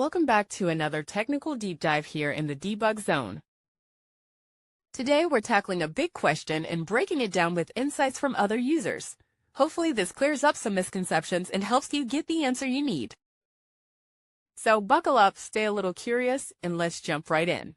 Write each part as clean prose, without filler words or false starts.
Welcome back to another technical deep dive here in the Debug Zone. Today we're tackling a big question and breaking it down with insights from other users. Hopefully this clears up some misconceptions and helps you get the answer you need. So buckle up, stay a little curious, and let's jump right in.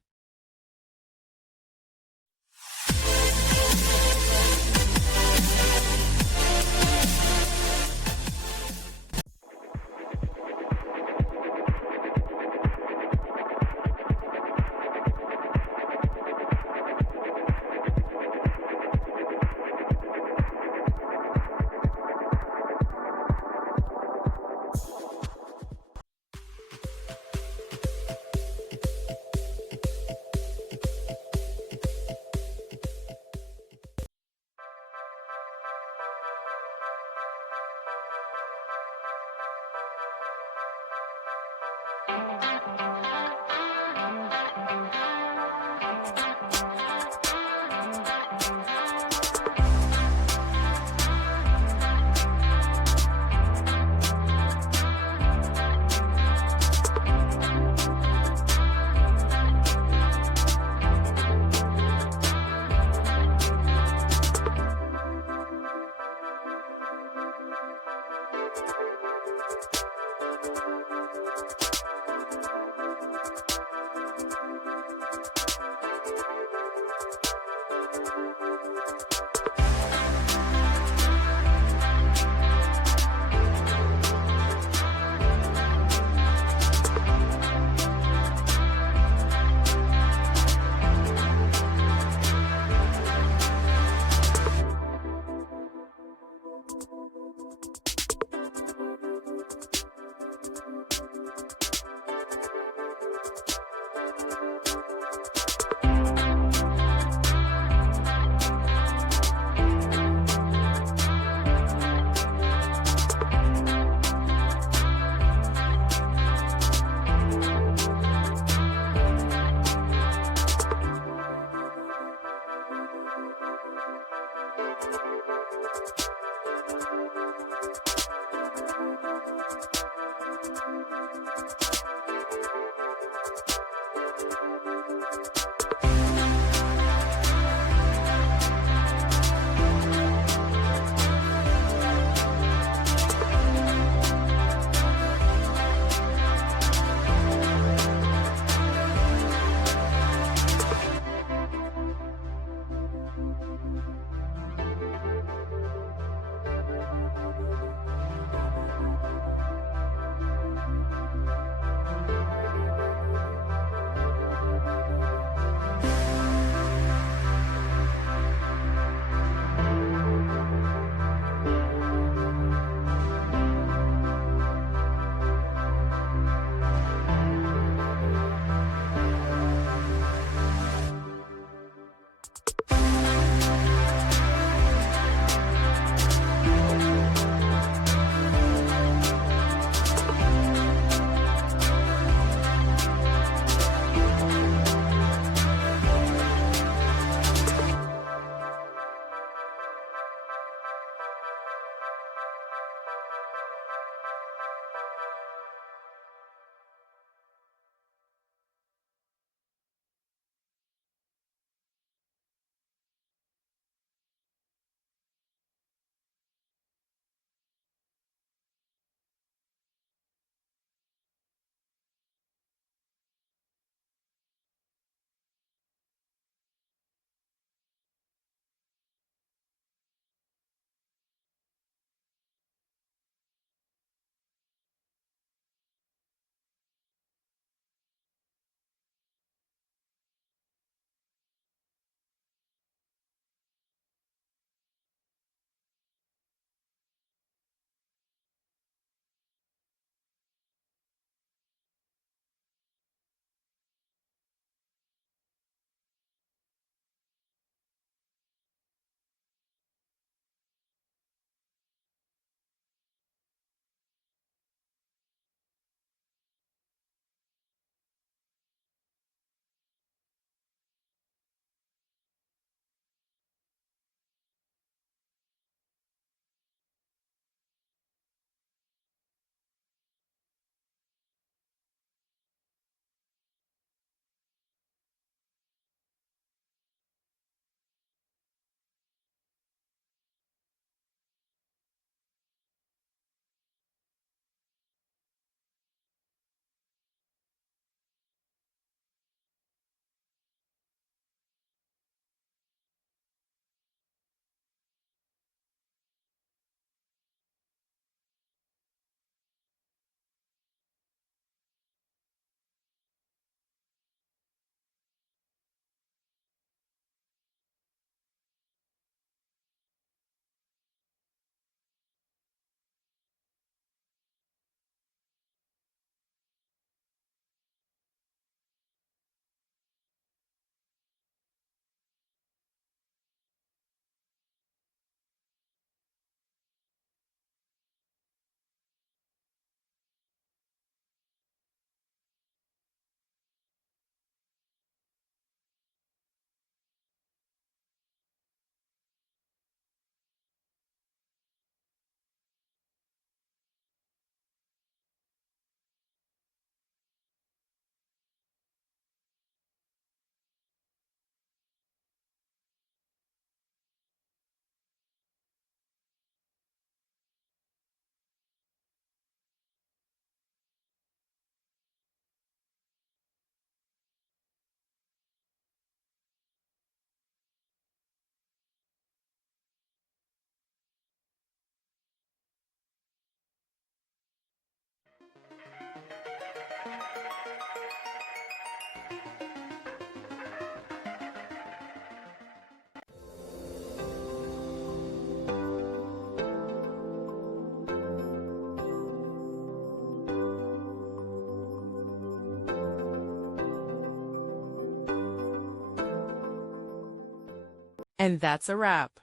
And that's a wrap.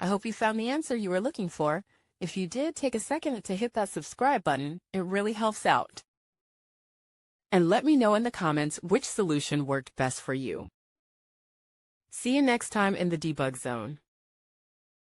I hope you found the answer you were looking for. If you did, take a second to hit that subscribe button. It really helps out. And let me know in the comments which solution worked best for you. See you next time in the Debug Zone.